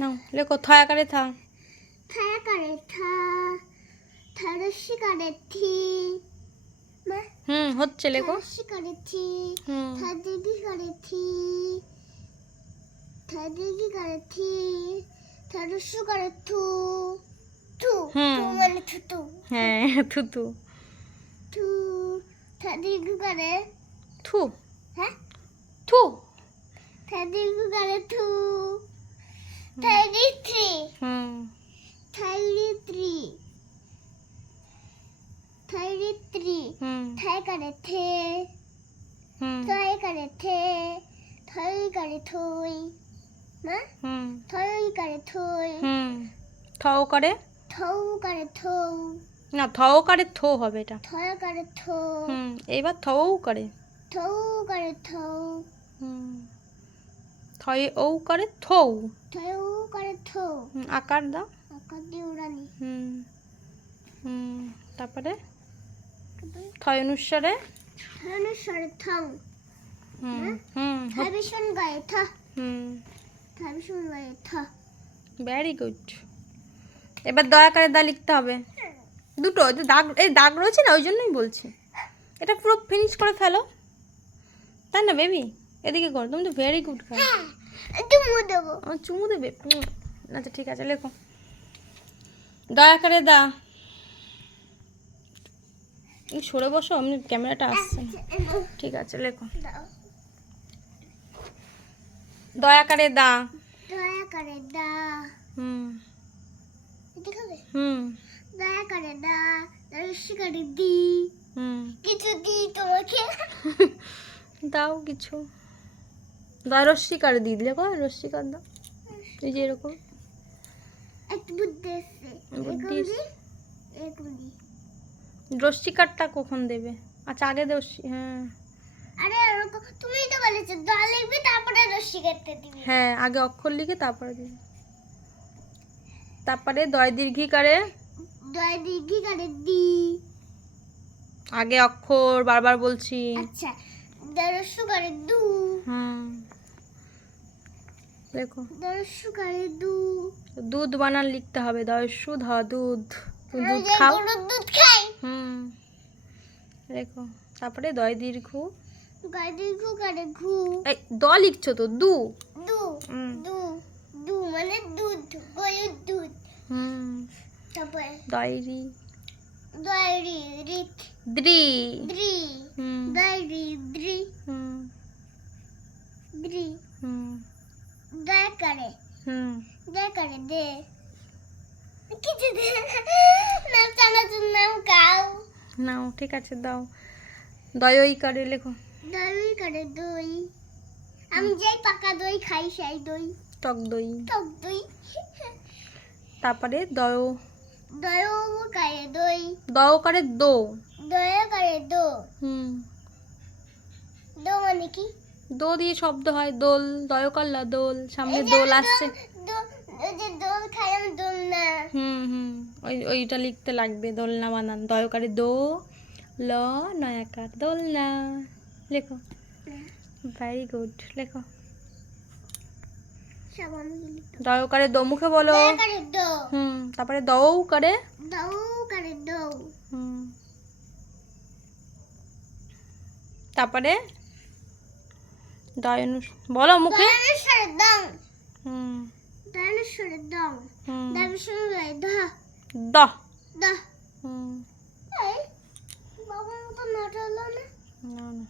নাও লেখো থয় আকারে থা। থয় আকারে থা, থরস্যি করে থি, হচ্ছে লেখো। থরস্যি করে থি, থদিগি করে থি, থদিগি করে থি, থরস্যু করে থু, থু থু মানে থুতু। হ্যাঁ থুতু। থু, থদিগি করে থু। হ্যাঁ থু। থদিগি করে থু, থরি থ্রি, থরি থ্রি, থরি থ্রি, থয় করে থে, থয় করে থে, থয় করে থই, মা থয় করে থই, থও করে থৌ করে থৌ, না থও করে থো হবে এটা। থয় করে থো, এইবার থও করে থৌ করে থৌ, থয় ও করে থৌ। থৌ করে থৌ, আকার দাও। আকার দিয়ে উড়ানি। তারপরে থয় অনুসারে অনুসারে থং, থাবিশন গায়ে থা, থাবিশন গায়ে থা। Very good. এবার দয়া করে দা লিখতে হবে দুটো। দাগ এই দাগ রয়েছে না, ওই জন্যই বলছি এটা পুরো ফিনিশ করে ফেলো, তাই না বেবি? এদিকে করো, তুমি তো ভেরি গুড গার্ল। চুমু দেবো। আমার চুমু দেবে? আচ্ছা ঠিক আছে লেখো দয়া করে দা। সরে বসো, আমি ক্যামেরাটা আসছে। ঠিক আছে লেখো দয়া করে দা। দয়া করে দা, দেখাবে দয়া করে দা, রসি করে দি, কিছু দি তোমাকে। দাও কিছু। দয়া রশ্মি কার দি দিলে কো রশ্মি কার দাও। এই যে এরকম একটু বুদ্ধি এসছে, এরকম দি। রশ্মি কারটা কখন দেবে? আচ্ছা আগে রশ্মি। আরে ওরকম তুমিই তো বলেছো দা লিখবি তারপরে রশ্মি কাটতে দিবি। হ্যাঁ আগে অক্ষর লিখে তারপরে দিবি। তারপরে দয় দীর্ঘিকারে, দয় দীর্ঘিকারে দি, আগে অক্ষর বারবার বলছি। আচ্ছা দরস্যু করে দু, দেখো দরস্যু করে দু, দুধ বানান লিখতে হবে। দয়স্যু ধ দুধ, দুধ যে খাও। গরুর দুধ খাই। দেখো তারপরে দয় দীর্ঘ, দয় দীর্ঘ করে ঘু, এই দ লিখছো তো দু। দু দু দু মানে দুধ, গরুর দুধ। তারপরে দয়রি, দয়রি রিত, দ্রি, দ্রি, দয়রি দ্রি, দ্রি, দয় করে, দয় করে দে, কিছু দে, নাম চানাচুর নাম কাউ। নাও ঠিক আছে দাও। দয়ই করে লেখো। দই করে দই, আমি যেই পাকা দই খাই সেই দই। টক দই। টক দই। তারপরে দয়, দয় করে দই, দও করে দো। দয় করে দো, দো মানে কি? দো দিয়ে শব্দ হয় দোল। দয় করলা দোল, সামনে দোল আসছে। যে দোল খাই আমি দোল না। ওইটা লিখতে লাগবে দোলনা বানান। দয় করে দো, ল নয়াকার দোলনা। লেখো ভেরি গুড। লেখো সব আমি লিখতে। দয় করে দো, মুখে বলো। দয় করে দো, তারপরে দও করে দৌ করে দৌ, তারপরে দয় বলো মুখে। দয়নেশ্বরে দং, দয়নেশ্বরে দং, দয়নেশ্বরে দ, দ। দ। এই বাবার মতো নাট হলো না। না না